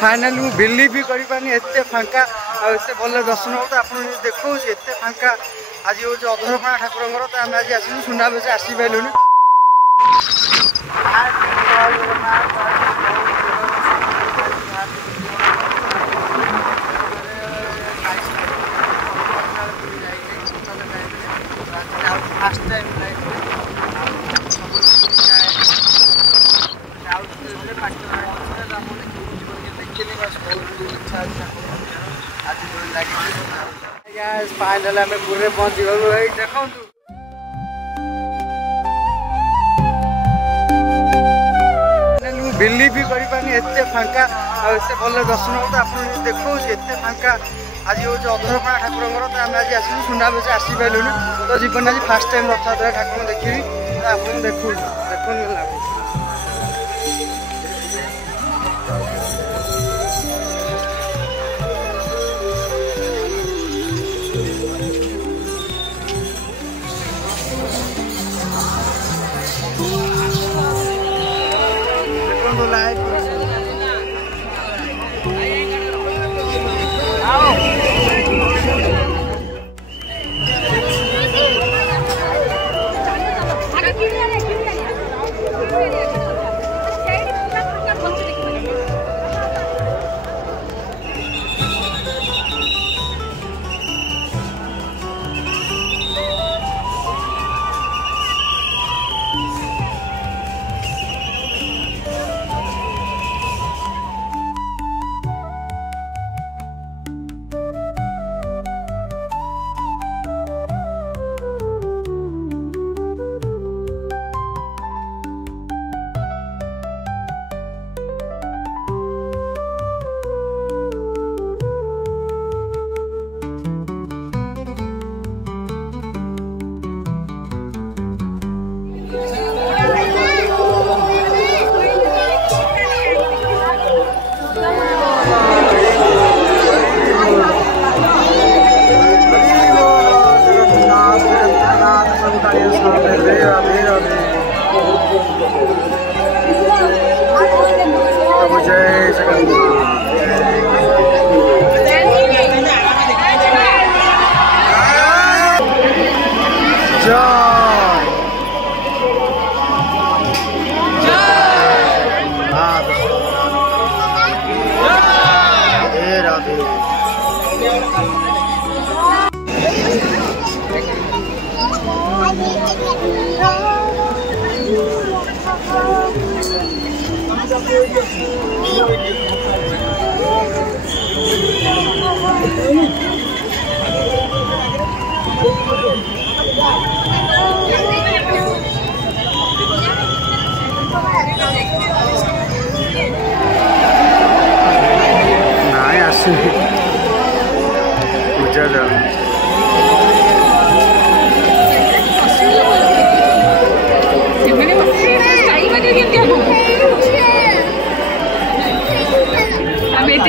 finally मुझे believe भी करें एत फांका आते भल दर्शन हो आप देखो एत फांका आज हूँ अधरपणा ठाकुर तो आम आज आस सुनाबेश आसीपारूँ फास्ट टाइम फाइनल आम पूरे पहुँची गलु देखु बिलीव भी करें एत फांका आते भल दर्शन हो आप देखो एत फांका आज हूँ अधरपणा ठाकुर तो आम आज आस सुनाबेश आसीपारूँ तो जीवन आज फास्ट टाइम रथयात्रा ठाकुर देखी तो आप देखु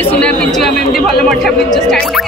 सुना पिंचु आम एमती भल मठा पिंचु स्टाइल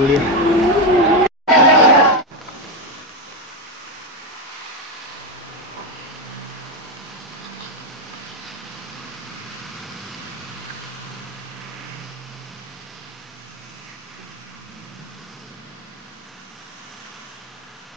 ଓଡ଼ିଆ